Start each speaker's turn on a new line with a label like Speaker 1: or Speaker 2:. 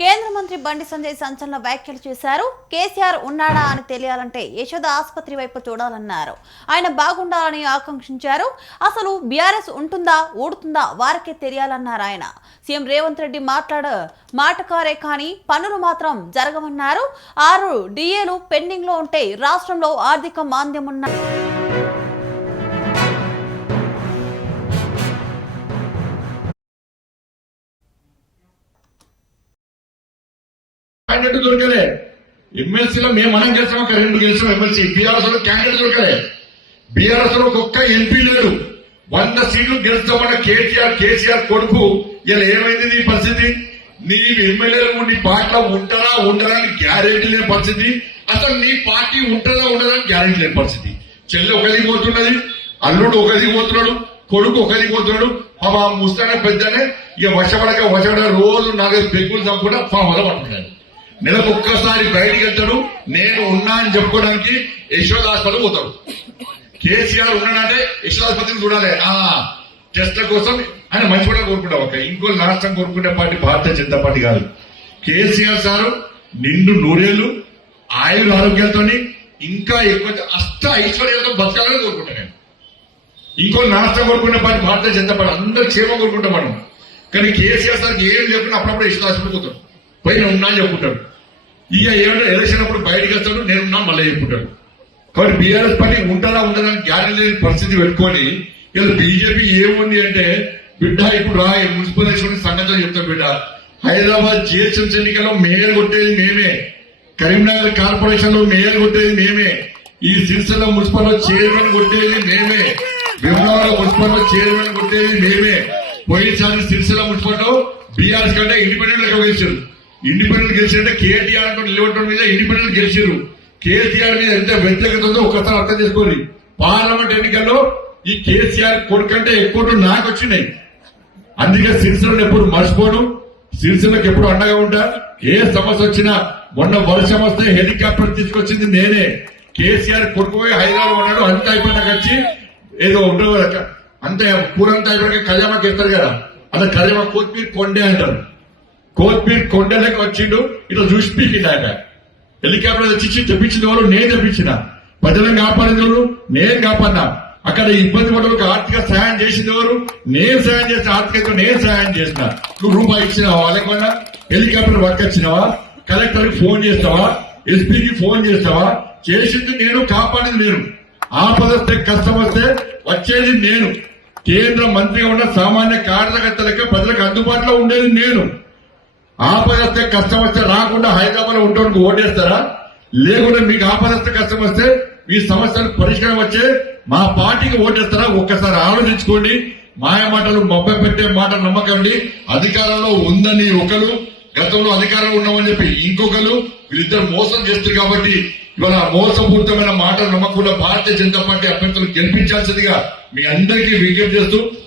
Speaker 1: కేంద్ర మంత్రి బండి సంజయ్ సంచలన వ్యాఖ్యలు చేశారు. కేసీఆర్ ఉన్నాడా అని తెలియాలంటే యశోద ఆసుపత్రి వైపు చూడాలన్నారు. ఆయన బాగుండాలని ఆకాంక్షించారు. అసలు బీఆర్ఎస్ ఉంటుందా ఊడుతుందా వారికే తెలియాలన్నారు ఆయన. సీఎం రేవంత్ రెడ్డి మాట్లాడ మాటకారే కానీ పనులు మాత్రం జరగమన్నారు. ఆరు డిఏలు పెండింగ్లో ఉంటే రాష్ట్రంలో ఆర్థిక మాంద్యం ఉన్నారు
Speaker 2: క్యాండిడేట్ దొరకలే. ఎమ్మెల్సీలో మేము మనం గెలిచాం ఒక రెండు గెలిచాం ఎమ్మెల్సీ బీఆర్ఎస్లో క్యాండిడేట్ దొరకలే. బీఆర్ఎస్లో ఒక్క ఎంపీ లేడు. వంద సీట్లు గెలుస్తామన్న కేసీఆర్ కేసీఆర్ కొడుకు. ఇలా ఏమైంది నీ పరిస్థితి? నీ ఎమ్మెల్యేలు నీ పార్టీలో ఉంటారా ఉండరా అని గ్యారెంటీ లేని పరిస్థితి. అసలు నీ పార్టీ ఉంటుందా ఉండదా అని గ్యారెంటీ లేని పరిస్థితి. చెల్లి ఒకరికి పోతున్నది అల్లుడు ఒకరికి పోతున్నాడు కొడుకు ఒకరికి పోతున్నాడు. పాప ముస్తానే పెద్దనే ఇక వర్షపడక వర్షపడక రోజు నాలుగైదు పెగ్గులు చంపుకుంటా పాపల పట్టుకున్నాడు నెలకు ఒక్కసారి బయటికి వెళ్తాడు. నేను ఉన్నా అని చెప్పుకోవడానికి యశ్వద్ హాస్పిటల్ పోతాడు. కేసీఆర్ ఉన్నాడంటే యశోదాస్పత్రిని చూడాలి. ఆ టెస్ట్ల కోసం ఆయన మంచి కూడా కోరుకుంటాం. ఒక ఇంకో రాష్ట్రం కోరుకునే పార్టీ భారతీయ జనతా పార్టీ కాదు. కేసీఆర్ సారు నిండు నూరేళ్ళు ఆయుర ఆరోగ్యాలతో ఇంకా ఎక్కువ అష్ట ఐశ్వర్యాలతో బతకాలని కోరుకుంటాను నేను. ఇంకో రాష్ట్రం కోరుకునే పార్టీ భారతీయ జనతా పార్టీ అందరూ క్షేమం కోరుకుంటాం మనం. కానీ కేసీఆర్ సార్కి ఏం చెప్పినా అప్పుడప్పుడు యశోదాస్పత్రి పోతాడు. పైన ఉన్నా అని చెప్పుకుంటాడు. ఇక ఏమంటే ఎలక్షన్ అప్పుడు బయటకు వస్తాడు నేనున్నా మళ్ళీ చెప్పుకుంటాడు. కాబట్టి బీఆర్ఎస్ పార్టీ ఉంటారా ఉండదా గ్యారెంటీ లేని పరిస్థితి పెట్టుకొని ఇలా బీజేపీ ఏముంది అంటే బిడ్డ ఇప్పుడు రా మున్సిపల్ ఎలక్షన్ సంగతి చెప్తాం బిడ్డ. హైదరాబాద్ జిహెచ్ఎంసీ ఎన్నికల్లో మేయర్ కొట్టేది మేమే. కరీంనగర్ కార్పొరేషన్లో మేయర్ కొట్టేది మేమే. ఈ సిరిసిల్ల మున్సిపల్లో చైర్మన్ కొట్టేది మేమే. భీమవరం మున్సిపల్లో చైర్మన్ కొట్టేది మేమే. పోయినసారి సిరిసిల్ల మున్సిపల్లో బీఆర్ఎస్ కంటే ఇండిపెండెంట్గా వేసారు ఇండిపెండెంట్ గెలిచారంటే కేటీఆర్ అంటూ నిలబడటం మీద ఇండిపెండెంట్ గెలిచారు కేసీఆర్ మీద ఎంత వ్యతిరేకత ఉందో ఒకసారి అర్థం చేసుకోండి. పార్లమెంట్ ఎన్నికల్లో ఈ కేసీఆర్ కొడుకంటే ఎక్కువ నాకు వచ్చినాయి. అందుకే సిరిసిల్లను ఎప్పుడు మర్చిపోను. సిరిసిల్లకు ఎప్పుడు అండగా ఉంటా? ఏ సమస్య వచ్చినా మొన్న వర్షం వస్తే హెలికాప్టర్ తీసుకొచ్చింది నేనే. కేసీఆర్ కొడుకుపోయి హైదరాబాద్ ఉన్నాడు అంత అయిపోయినాక వచ్చి ఏదో ఉండవు అంతే పూరంతా అయిపోయాక కళ్యాణకి ఇస్తారు కదా. అలా కళ్యాణ కొత్తిమీర కొండే అంటారు. కొత్తిమీర కొండలకు వచ్చిండు. ఇట్లా చూసి పీకింది ఆయన. హెలికాప్టర్ తెచ్చి తెప్పించిన వాళ్ళు నేను తెప్పించిన. ప్రజలను కాపాడింది ఎవరు? నేను కాపాడినా. అక్కడ ఇబ్బంది పడవలకు ఆర్థిక సహాయం చేసింది ఎవరు? నేను సహాయం చేసిన ఆర్థికంగా నేను సహాయం చేసిన. నువ్వు రూపాయి ఇచ్చినావా లేకుండా హెలికాప్టర్ వర్క్ వచ్చినావా కలెక్టర్కి ఫోన్ చేస్తావా? ఎస్పీకి ఫోన్ చేస్తావా? చేసింది నేను కాపాడింది నేను. ఆపద వస్తే కష్టం వస్తే వచ్చేది నేను. కేంద్ర మంత్రిగా ఉన్న సామాన్య కార్యకర్తలకి ప్రజలకు అందుబాటులో ఉండేది నేను. ఆపదస్తే కష్టం వస్తే రాకుండా హైదరాబాద్లో ఉండడానికి ఓటేస్తారా? లేకుండా మీకు ఆపదస్తే కష్టం వస్తే మీ సమస్యలు పరిష్కారం వచ్చే మా పార్టీకి ఓటేస్తారా? ఒక్కసారి ఆలోచించుకోండి. మాయ మాటలు మొబ్బ పెట్టే మాట నమ్మకండి అధికారంలో ఉందని ఒకరు గతంలో అధికారంలో ఉన్నామని చెప్పి ఇంకొకరు వీళ్ళిద్దరు మోసం చేస్తారు కాబట్టి ఇవాళ మోసపూరితమైన మాటలు నమ్మకుండా భారతీయ జనతా పార్టీ అభ్యర్థులు గెలిపించాల్సిందిగా మీ అందరికీ విజ్ఞప్తి చేస్తూ